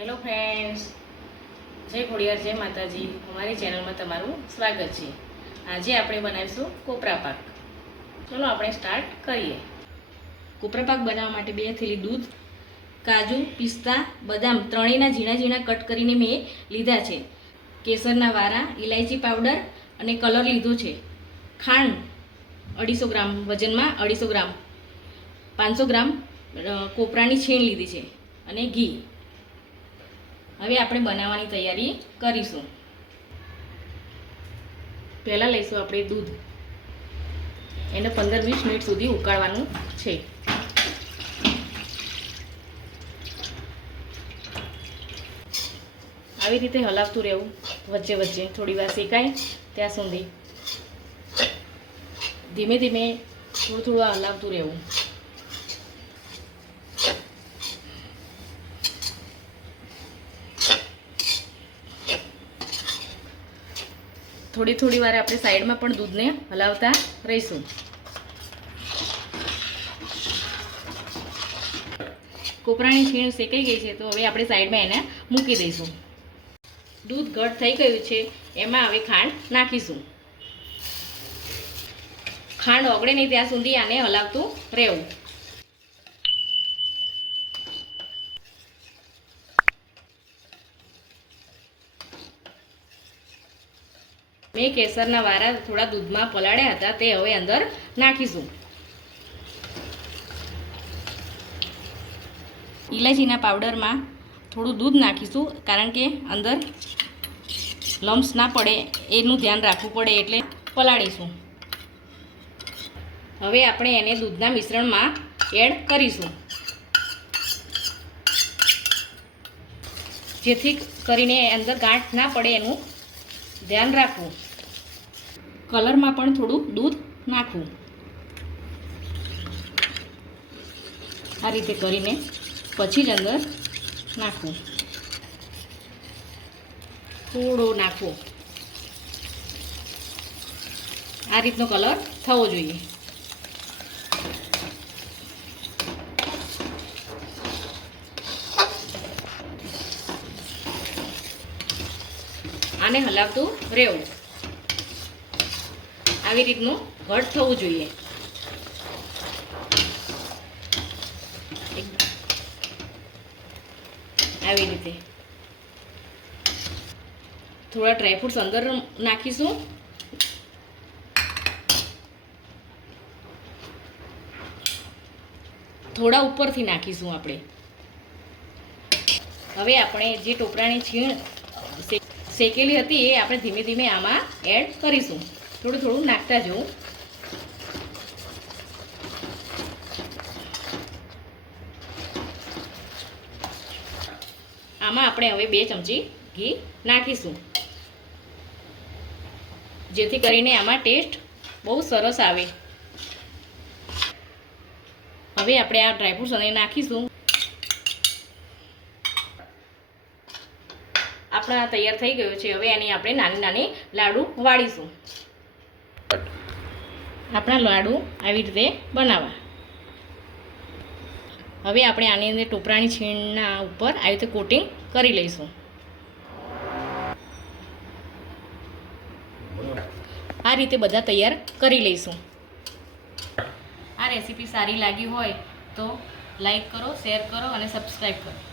Hello friends જય ખોડિયાર, જય માતાજી. અમારી ચેનલમાં તમારું સ્વાગત છે. આજે આપણે બનાવીશું કોપરા પાક. ચલો આપણે સ્ટાર્ટ કરીએ. કોપરા પાક બનાવવા માટે બે થેલી દૂધ, કાજુ, પિસ્તા, બદામ ત્રણેયના ઝીણા ઝીણા કટ કરીને મેં લીધા છે. કેસરના વારા ઇલાયચી પાવડર અને કલર લીધો છે. ખાંડ અઢીસો ગ્રામ, વજનમાં અઢીસો ગ્રામ, પાંચસો ગ્રામ કોપરાની છીણ લીધી છે અને ઘી. હવે આપણે બનાવવાની તૈયારી કરીશું. પહેલાં લઈશું આપણે દૂધ. એને પંદર વીસ મિનિટ સુધી ઉકાળવાનું છે. આવી રીતે હલાવતું રહેવું વચ્ચે વચ્ચે. થોડી વાર શેકાય ત્યાં સુધી. ધીમે ધીમે થોડું થોડું હલાવતું રહેવું. થોડી થોડી વાર આપણે સાઈડમાં પણ દૂધને હલાવતા રહીશું. કોપરાની છીણ શેકાઈ ગઈ છે, તો હવે આપણે સાઈડમાં એને મૂકી દઈશું. દૂધ ઘટ થઈ ગયું છે, એમાં હવે ખાંડ નાખીશું. ખાંડ ઓગળે નહીં, ત્યાં સુધી આને હલાવતું રહેવું. મેં કેસરના વારા થોડા દૂધમાં પલાળ્યા હતા, તે હવે અંદર નાખીશું. ઇલાયચીના પાવડરમાં થોડું દૂધ નાખીશું, કારણ કે અંદર લમ્સ ના પડે, એનું ધ્યાન રાખવું પડે એટલે પલાળીશું. હવે આપણે એને દૂધના મિશ્રણમાં એડ કરીશું. જેથી કરીને અંદર ગાંઠ ના પડે એનું ધ્યાન રાખવું. કલરમાં પણ થોડું દૂધ નાખવું. આ રીતે કરીને પછી જ અંદર નાખવું. થોડો નાખવો. આ રીતનો કલર થવો જોઈએ. આને હલાવતું રહેવું. આવી રીતનું ઘટ થવું જોઈએ. આવી રીતે. થોડા ડ્રાયફ્રૂટ્સ અંદર નાખીશું. થોડા ઉપરથી નાખીશું આપણે. હવે આપણે જે ટોપરાની છીણ શેકેલી હતી એ આપણે ધીમે ધીમે આમાં એડ કરીશું. થોડું થોડું નાખતા જવું. આમાં આપણે હવે બે ચમચી ઘી નાખીશું. જેથી કરીને આમાં ટેસ્ટ બહુ સરસ આવે. હવે આપણે આ ડ્રાયફ્રૂટ્સ અને નાખીશું. આપણા તૈયાર થઈ ગયો છે. હવે એની આપણે નાની નાની લાડુ વાળીશું. આપણા લાડુ આવી રીતે બનાવવા. હવે આપણે આની અંદર ટોપરાની છીણના ઉપર આવી રીતે કોટિંગ કરી લઈશું. આ રીતે બધા તૈયાર કરી લઈશું. આ રેસીપી સારી લાગી હોય તો લાઈક કરો, શેર કરો અને સબસ્ક્રાઈબ કરો.